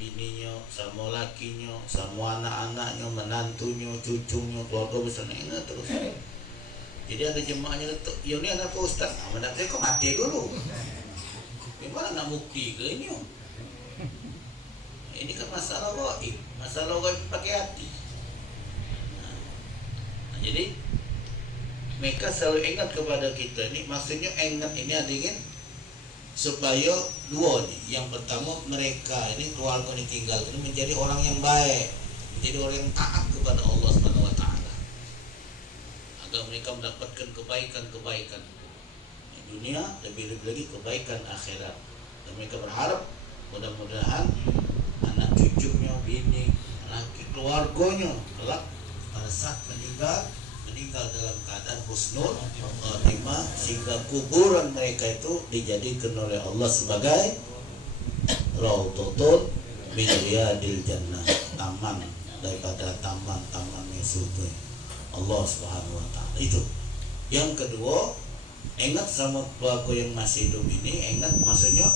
bininya, sama lakinya, sama anak-anaknya, menantunya, cucunya, keluarga besar ingat terus. Jadi ada jemaahnya itu, ya ini anak Ustaz, nah mendak saya kok mati dulu. Gimana nak bukti ke ini? Ini kan masalah gaib pakai hati. Nah, jadi mereka selalu ingat kepada kita ini, maksudnya ingat ini ada ingin supaya dua nih. Yang pertama mereka ini keluarga ini tinggal ini menjadi orang yang baik, menjadi orang yang taat kepada Allah Subhanahu wa taala. Agar mereka mendapatkan kebaikan-kebaikan di dunia, lebih-lebih lagi kebaikan akhirat. Dan mereka berharap mudah-mudahan anak cucunya, bini, laki keluarganya kelak pada saat meninggal dalam keadaan husnul khatimah, sehingga kuburan mereka itu dijadikan oleh Allah sebagai raudhatun min riyadil jannah, taman daripada taman-taman yang surga Allah Subhanahu wa taala. Itu. Yang kedua, ingat sama keluarga yang masih hidup ini, ingat maksudnya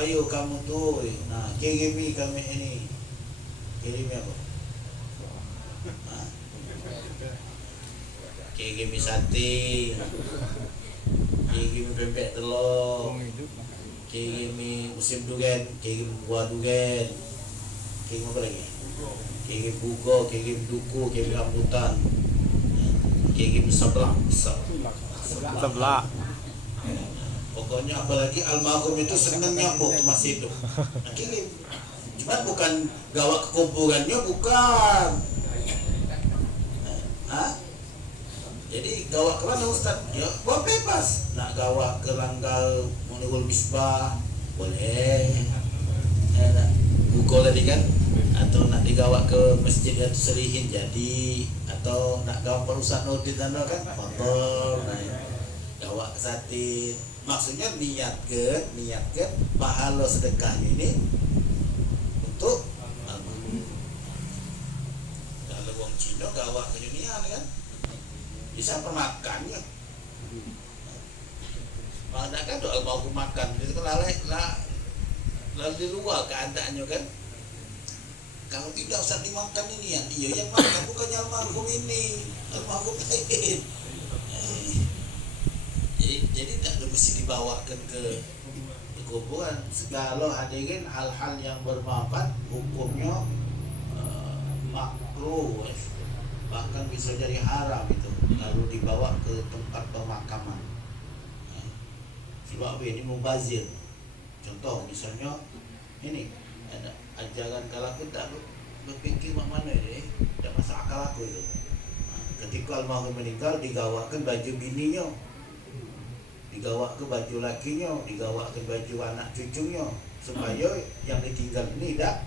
ayo kamu tuh, nah kirimi kami ini, kirimi apa? Kirimi sate, kirimi pempek telur, kirimi musim durian, kirimi buah durian, kirimi apa lagi? Kirimi bugo, kirimi duku, kirimi rambutan, kirimi seblak. Pokoknya apalagi almarhum itu senang nyambuk masih hidup. Nah, kirim. Cuma bukan gawak ke kuburannya, bukan. Jadi gawak ke mana Ustaz? Ya, buat bebas. Nak gawak ke Langgar Munirul Misbah boleh. Google tadi kan? Atau nak digawak ke Masjid Riyadhus Shalihin jadi, atau nak gawak ke Ustaz Nurdin kan? Motor. Nah, gawak ke sate. Maksudnya niatkan pahala sedekahnya ini untuk kalau wong Cina gawak ke dunia kan bisa permakannya. Mana kan doa mau makan itu kan lalu di luar keadaannya kan. Kalau tidak usah dimakan ini ya, iya yang makan bukannya almarhum ini, almarhum lain. Jadi tak mesti dibawakan ke kuburan. Segala hadirin hal-hal yang bermanfaat hukumnya makruh, bahkan bisa jadi haram itu kalau dibawa ke tempat pemakaman. Sebab ini mubazir. Contoh misalnya ini ada ajaran kalau aku tak berfikir mana ini tak masuk akal aku itu. Ketika almarhum meninggal digawakan baju bininya, digawak ke baju lakinya, digawak ke baju anak cucunya, supaya yang ditinggal ini tidak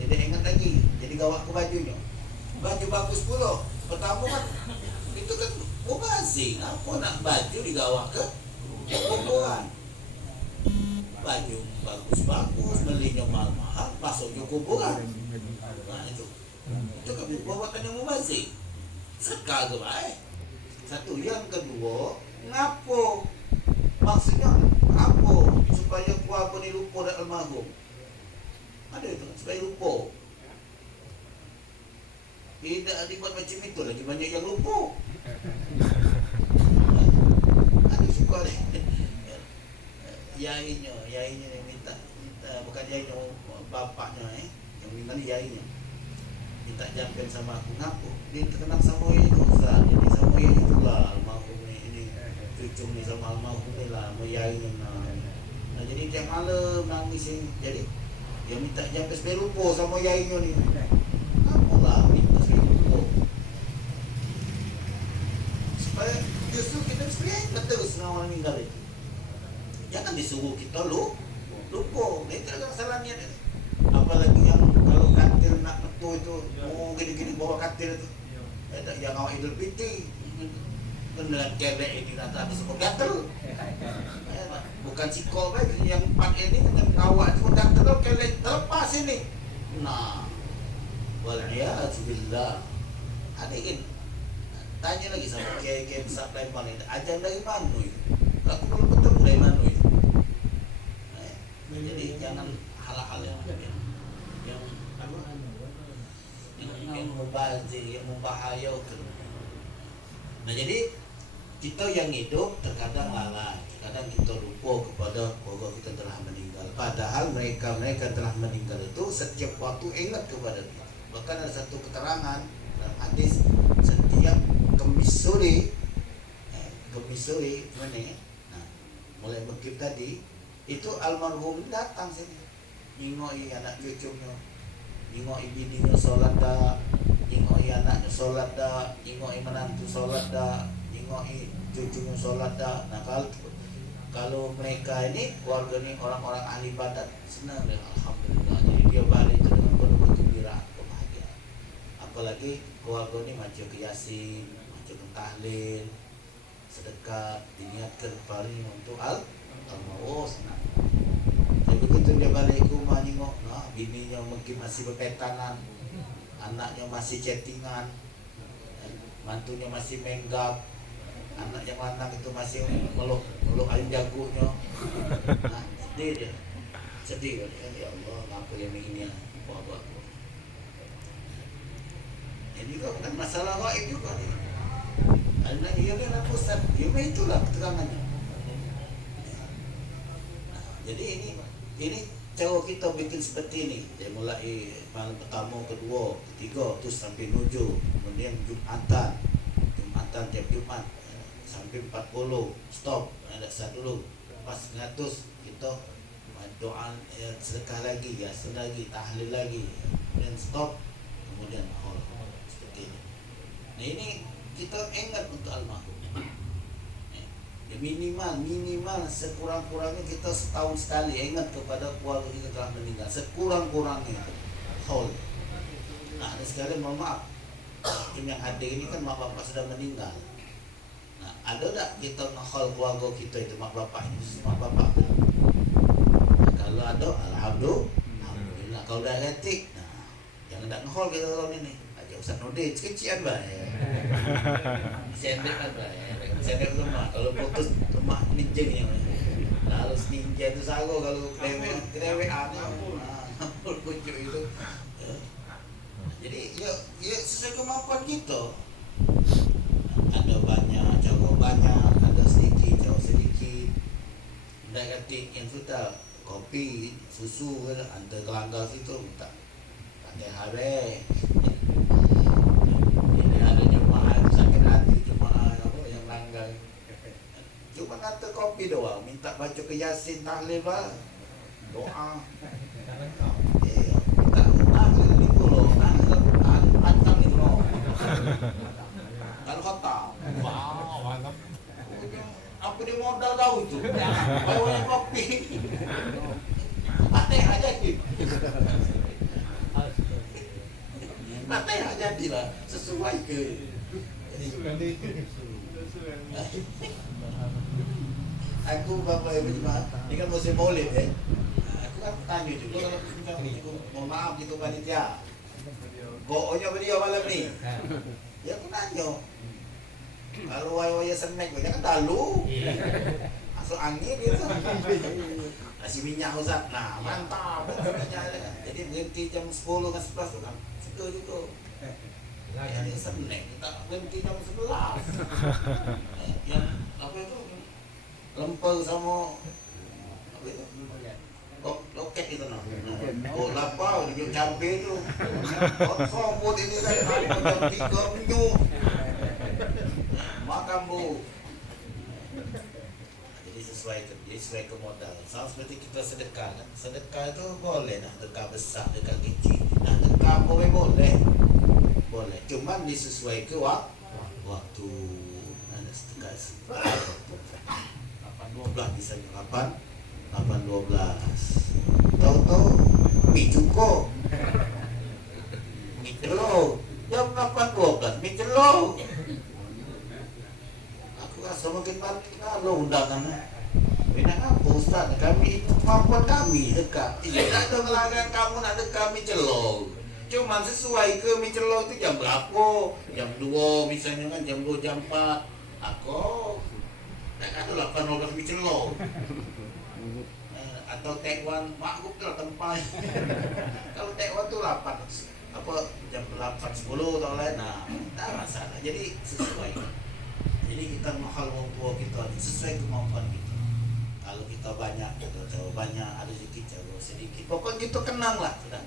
ingat lagi. Jadi gawak ke bajunya, baju bagus pula. Pertama kan itu kan mubazir, apa nak baju digawak ke kuburan, baju bagus-bagus, belinya mahal-mahal, masuknya kuburan. Nah itu kan perbuatan yang mubazir. Sedekah ke baik. Satu. Yang kedua, ngapo? Maksudnya apa? Supaya keluarga ni lupa dan almarhum. Ada itu supaya lupa. Tidak dibuat macam itu lagi banyak yang lupa. Ada suka deh. Yainya yang minta bukan yainya, bapaknya yang minta ni yainya. Minta jampen sama aku, ngapo? Dia terkenal sama itu Ustaz. Jadi sama itu lah almarhum ini cucu ni sama almarhum ni lah meyain. Nah jadi tiap malam nangis ni. Jadi dia minta jampen supaya lupa sama yainya ni. Apalah minta supaya lupa, supaya justru kita supaya ingat terus dengan orang meninggal itu. Jangan disuruh kita lupa. Itu kan salah niat. Apalagi yang kalau katil nak netu itu gini-gini bawa katil itu, yang awak Idul Fitri dengan kelek ini rata-rata semua gatel. Bukan sikol baik yang empat ini dengan awak itu gatel, kelek terlepas ini. Nah, wal'iyadzubillah. Ada kan tanya lagi sama kiai-kiai besar dari mana itu, ajar dari mana itu, aku belum ketemu dari mana itu. Jadi jangan hal-hal yang mubazir, yang membahayakan. Nah jadi kita yang hidup terkadang lalai, terkadang kita lupa kepada bahwa kita telah meninggal. Padahal mereka telah meninggal itu setiap waktu ingat kepada kita. Bahkan ada satu keterangan dalam hadis, setiap Kamis sore mana? Nah, mulai maghrib tadi itu almarhum datang sini, nyingoi anak cucunya, nyingoi bininya sholat dah, nyingoi anaknya sholat dah, nyingoi menantu sholat dah, nyingoi cucunya sholat dah. Nah kalau mereka ini keluarga ini orang-orang ahli ibadat, senang deh, alhamdulillah. Jadi dia balik itu dengan penuh kegembiraan, kebahagiaan. Apalagi keluarga ini maju ke yasin, maju ke tahlil, sedekah, diniatkan paling untuk al-maut. Senang. Jadi begitu dia balik ke rumah nyengok, nah, bininya mungkin masih berpetanan, anaknya masih chattingan, mantunya masih menggap, anak yang lanang itu masih meluk ayam jagonya. Nah, sedih dia. Ya Allah, apa yang ini buat. Ini kan masalah gaib juga nih. Anak dia kan pusat, ya itulah keterangannya. Nah, jadi ini cara kita bikin seperti ini. Dia mulai malam pertama, kedua, ketiga, terus sampai nuju, kemudian Jumatan tiap Jumat sampai 40, stop, ada satu dulu, pas 100 kita doa, sedekah lagi, yasin lagi, tahlil lagi, kemudian stop, kemudian seperti ini. Nah ini kita ingat untuk almarhum. Ya, minimal sekurang-kurangnya kita setahun sekali ingat kepada keluarga kita telah meninggal, sekurang-kurangnya haul. Nah sekali mohon maaf, yang hadir ini kan mak bapak sudah meninggal. Nah ada tak kita nge-haul keluarga kita itu, mak bapak ini, mak bapak? Nah, kalau ada, alhamdulillah. Kalau dah retik, nah jangan tak nge-haul kita tahun ini. Aja Ustaz Nudin, sekecian baik. Sendek kan baik. Sendek rumah, kalau putus rumah ninjeng yang lalu ninja itu sago, kalau kedewek aneh, ampun pucuk itu. Jadi ya sesuai kemampuan kita. Ada banyak, jauh banyak, ada sedikit, jauh sedikit. Tidak ketik yang sudah kopi, susu, ada gelanggang situ minta pakai hari. Ini ada jemaah sakit hati, jemaah yang langgang. Cuma kata kopi doang, minta baca ke yasin, tahlil lah, doa. Minta tahlil itu loh, tahlil panjang itu loh. Kalau kota, wow, mantap. Apa dia modal tahu itu? Bawanya kopi. Mati aja gitu. Mati aja lah, sesuai ke. Aku bapak ibu cuma, ini kan musim maulid ya. Aku kan tanya juga kalau mohon maaf gitu panitia. Pokoknya beliau malam ni. Ya aku nanya. Kalau waya senek banyak kan dalu. Masuk angin gitu. Kasih minyak Ustaz. Nah, mantap. Jadi berhenti jam 10 ke 11 tu kan. Suka juga. Yang senek tak berhenti jam 11. Yang apa itu? Lempar sama apa itu? Loket itu noh. Oh lapau di campur tu. Kosong pun ini kan jam 3 menyu. Makan bu. Jadi sesuai ke modal. Sama seperti kita sedekah kan. Sedekah itu boleh nah, sedekah besar, sedekah kecil. Nah, sedekah boleh. Boleh. Cuman disesuai ke waktu. Ada sedekah 8.12 misalnya 8.12. Tahu-tahu mie cuko. Mie telur. Jam 8.12 mie telur. Aku rasa makin balik kalau undangan. Benar apa Ustaz? Kami itu kemampuan kami dekat. Tidak ada ngelanggar kamu nak dekat mie telur. Cuma sesuai ke mie telur itu jam berapa? Jam 2 misalnya kan, jam 2, jam 4. Aku tak ada 8.12 mie telur. Atau Taekwon, mak aku tu tempat. Kalau Taekwon tu 8 apa jam 8.10 atau lain, nah tak masalah. Jadi sesuai. Jadi kita mahal orang tua kita sesuai kemampuan kita. Kalau kita banyak, kita jauh banyak, ada sedikit jauh sedikit. Pokoknya kita kenang lah, sudah.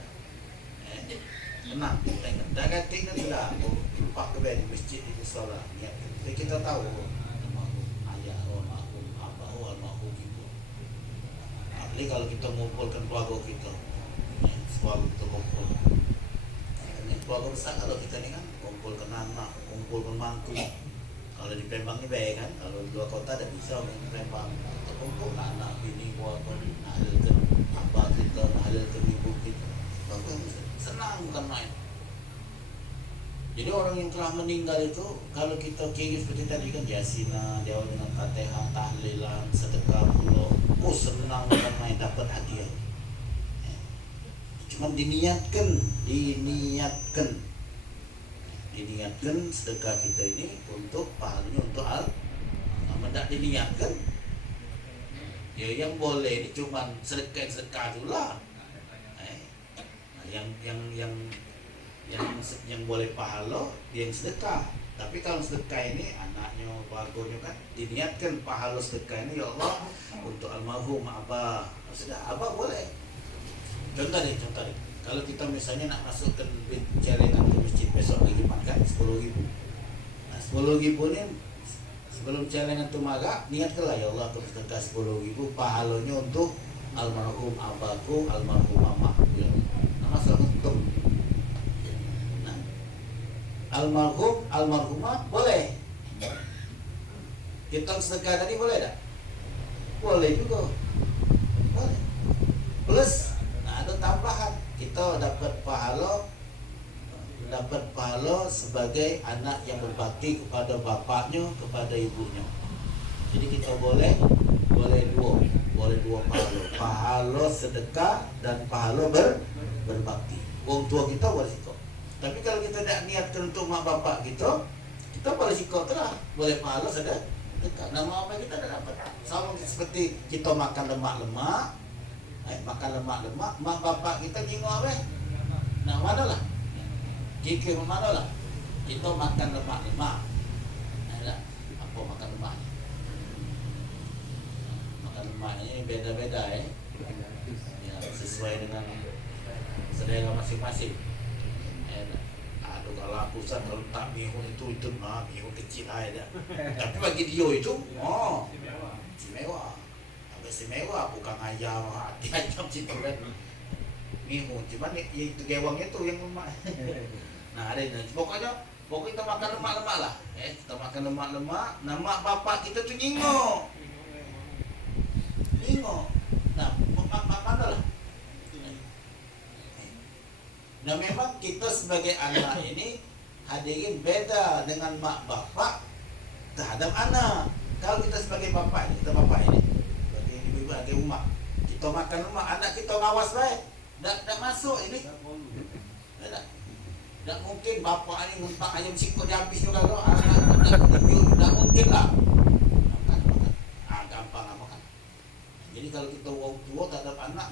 Kenang, kita ingat. Dah ganti kan sudah. Lupa ke di masjid itu sholat. Ya, jadi kita tahu almarhum ayah, almarhum abah, almarhum ibu. Apalagi kalau kita mengumpulkan keluarga kita, keluarga kita kumpul. Keluarga besar kalau kita ni kan kumpulkan anak, kumpulkan mantu. Kalau di Palembang ni baik kan, kalau di luar kota ada bisa di Palembang. Kumpul anak, bini, keluarga, halilkan abah kita, halilkan ibu kita. Bagus, senang bukan main. Jadi orang yang telah meninggal itu, kalau kita kira seperti tadi kan, Yasina, dia dengan Fatihah, tahlilan, sedekah pula, senang bukan main, dapat hadiah. Cuma diniatkan sedekah kita ini untuk pahalanya untuk mendak diniatkan. Ya yang boleh ini cuma sedekah itulah. Yang boleh pahala dia yang sedekah. Tapi kalau sedekah ini anaknya, keluarganya kan diniatkan pahala sedekah ini ya Allah untuk almarhum abah. Sudah abah boleh. Contoh deh. Kalau kita misalnya nak masukkan celengan ke masjid besok hari Jumat kan 10.000. Nah 10.000 ni sebelum celengan tu magak, niatkanlah ya Allah aku sedekah 10.000 pahalanya untuk almarhum abahku, almarhum mamaku ya. Nah masuk untuk almarhum, almarhumah boleh. Kita sedekah tadi boleh tak? Boleh juga. Boleh. Plus, ada tambahan. Kita dapat pahala sebagai anak yang berbakti kepada bapaknya, kepada ibunya. Jadi kita boleh dua pahala. Pahala sedekah dan pahala berbakti. Orang tua kita boleh sikap. Tapi kalau kita tidak niatkan untuk mak bapak kita boleh sikap terlah. Boleh pahala sedekah. Nama apa kita dah dapat. Sama seperti kita makan lemak-lemak. Makan lemak-lemak, mak bapak kita nyingok apa? Nah mana lah? Kikir mana lah? Kita makan lemak-lemak. Nah, apa makan lemak? Makan lemak ini beda-beda ya, sesuai dengan selera masing-masing. Aduh kalau aku kalau tak mihun itu mihun kecil aja. Tapi bagi dia itu, istimewa. Istimewa bukan ayam, ayam situ kan mihun, cuman itu gewangnya tuh yang lemak. Nah ada ini, pokoknya kita makan lemak-lemak lah, kita makan lemak-lemak. Nama bapak kita tuh nyingok. Nah mana lah. Nah memang kita sebagai anak ini hadirin beda dengan mak bapak terhadap anak. Kalau kita sebagai bapak ini, sebagai umat, kita makan rumah, anak kita ngawas baik, tak masuk ini, tak mungkin bapak ini ngumpak ayam sikut dihabis juga kalau tak mungkin lah, gampang makan. Jadi kalau kita orang tua terhadap anak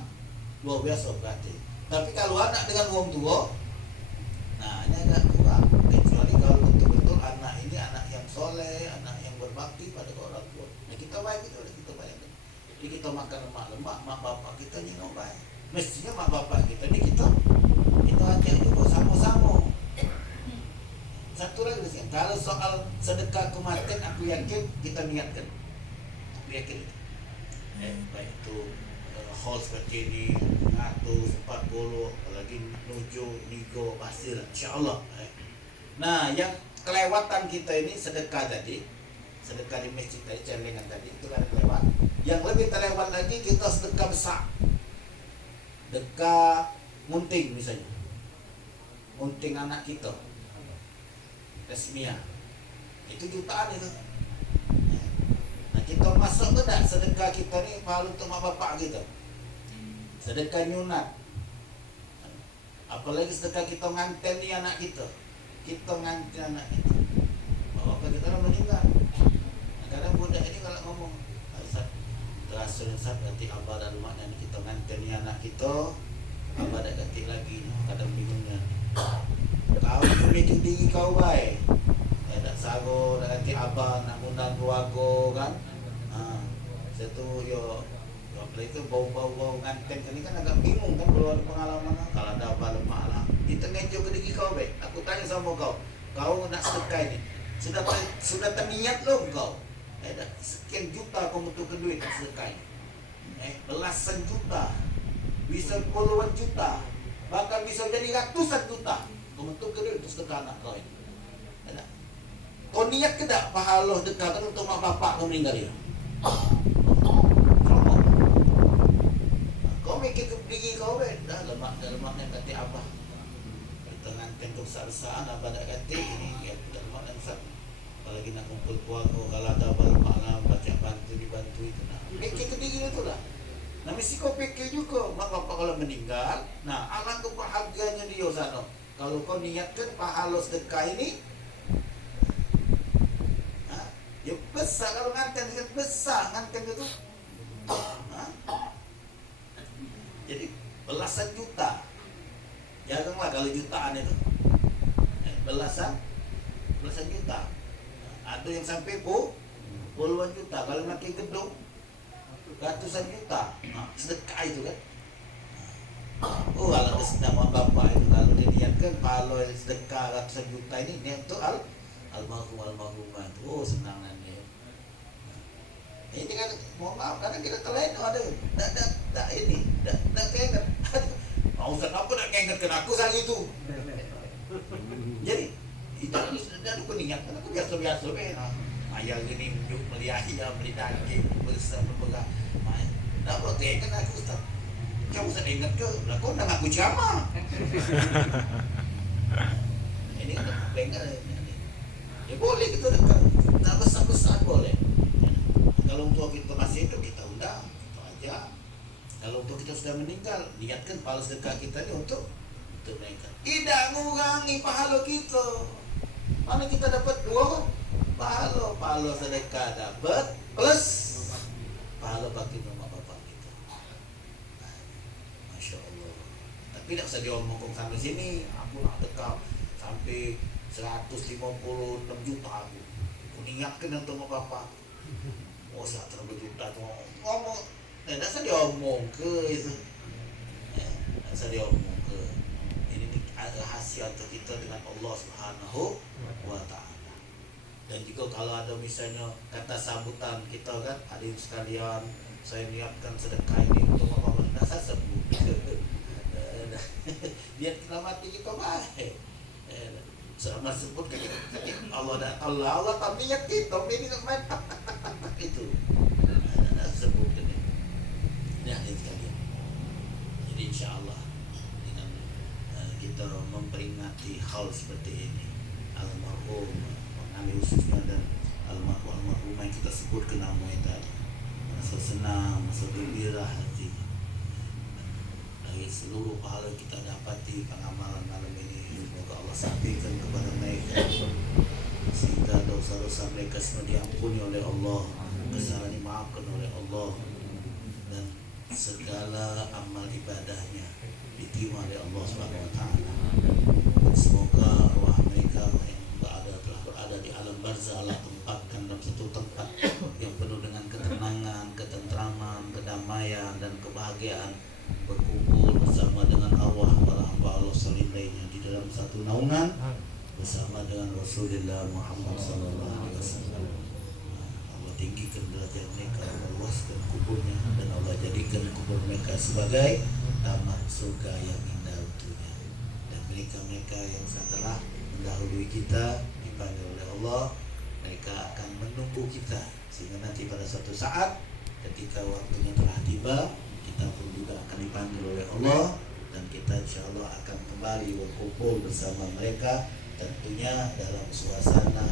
luar biasa berarti. Tapi kalau anak dengan orang tua, nah ini agak kurang. Kecuali kalau betul-betul anak ini anak yang soleh, anak yang berbakti pada orang tua. Nah kita baik itu, kita bayangkan. Jadi kita makan lemak-lemak, mak bapak kita nyingok baik. Mestinya mak bapak kita ni kita ajak juga sama-sama. Satu lagi sih, kalau soal sedekah kematian aku yakin kita niatkan. Aku yakin itu. Baik itu hall seperti ini, 140, apalagi nuju, nigo, pasti lah, insyaAllah. Nah, yang kelewatan kita ini sedekah tadi, sedekah di masjid tadi, celengan tadi, itu kan kelewat. Yang lebih terlewat lagi kita sedekah besar, sedekah munting misalnya, munting anak kita, resmia, itu jutaan itu. Nah kita masuk ke tak sedekah kita ni pahala untuk mak bapak kita, sedekah nyunat, apalagi sedekah kita nganten ni anak kita nganten anak kita, bapak kita orang meninggal. Kadang budak ini kalau ngomong terasa nanti abah dan rumahnya kita nganten ni anak kita, abah dah ganti lagi, kadang bingungnya diri kau baik. Dak sago dak kati abang nak undang keluarga kan. Satu yo itu bau-bau nganten ni kan agak bingung kan, belum ada pengalaman kan. Kalau ada apa lemak lah kita ngejo ke diri kau baik. Aku tanya sama kau nak sedekah ni sudah terniat belum kau? Sekian juta kau butuhkan duit sedekah ni. Belasan juta, bisa puluhan juta, bahkan bisa jadi ratusan juta kau butuhkan duit untuk sedekah anak kau ini. Kau niat ke tak pahala sedekah kan untuk mak bapak kau meninggal ya? Kau mikir ke diri kau dah lemak yang kata abah. Kita nganten tu besar-besar abah dak kata ini dia lemak yang besar. Apalagi nak kumpul keluarga, kalau ada abah lemak lah baca dibantu itu nah. Mikir ke diri itu lah. Nah mesti kau fikir juga mak bapak kalau meninggal, nah alangkah bahagianya dia sana. Kalau kau niatkan pahala sedekah ini, ya besar kalau nganten besar nganten itu. Jadi belasan juta. Janganlah kalau jutaan itu. Belasan juta. Ada yang sampai puluhan juta. Kalau makin gedung ratusan juta. Sedekah itu kan. Kalau kesenangan bapak itu kalau diniatkan pahala sedekah ratusan juta ini dia untuk almarhumah itu. Senangan dia. Ini kan mohon maaf karena kita terlena ada tak keinget. Ustaz apa nak keingetkan aku saat itu. Jadi itu ada peningkatan aku biasa-biasa ayah gini beli ayam beli daging bersama tak apa keinget aku Ustaz. Kau Ustaz ingat ke? Lah kau nak aku ceramah. Ini kan pengen ya boleh kita dekat tak besar-besar boleh. Kalau untuk kita masih hidup kita undang itu aja. Kalau untuk kita sudah meninggal niatkan pahala sedekah kita ini untuk mereka. Tidak mengurangi pahala kita. Mana kita dapat dua pahala sedekah dapat plus pahala bagi mak bapak kita. Masya Allah. Tapi tidak usah diomongkan sampai sini. Aku nak sedekah sampai 156 juta aku. Niatkan untuk mak bapak. Saya terlalu juta tu ngomong, dah saya diomong ke itu, saya diomong ke ini rahasia antara kita dengan Allah Subhanahu wa Ta'ala. Dan juga kalau ada misalnya kata sambutan kita kan, hadirin sekalian, saya niatkan sedekah ini untuk apa-apa, dah saya sebut, biar kita mati kita baik. Selama sebut kaki Allah tak niat kita ini main itu sebut ini ya sekalian. Jadi insyaallah dengan kita memperingati hal seperti ini almarhum kami khususnya dan almarhum yang kita sebut ke nama tadi, merasa senang, merasa gembira hati dari seluruh pahala kita dapati pengamalan malam ini. Semoga Allah sampaikan kepada mereka sehingga dosa-dosa mereka semua diampuni oleh Allah, kesalahan dimaafkan oleh Allah, dan segala amal ibadahnya diterima oleh Allah Subhanahu wa Ta'ala. Semoga arwah mereka yang telah berada di alam barzah Allah tempatkan dalam satu tempat yang penuh dengan ketenangan, ketentraman, kedamaian dan kebahagiaan, berkumpul bersama dengan arwah para hamba Allah salih lainnya di dalam satu naungan bersama dengan Rasulullah Muhammad sallallahu alaihi wasallam. Allah tinggikan derajat mereka, Allah luaskan kuburnya, dan Allah jadikan kubur mereka sebagai taman surga yang indah untuknya. Dan mereka-mereka yang setelah mendahului kita dipanggil oleh Allah, mereka akan menunggu kita sehingga nanti pada suatu saat ketika waktunya telah tiba, kita pun juga akan dipanggil oleh Allah dan kita insyaallah akan kembali berkumpul bersama mereka, tentunya dalam suasana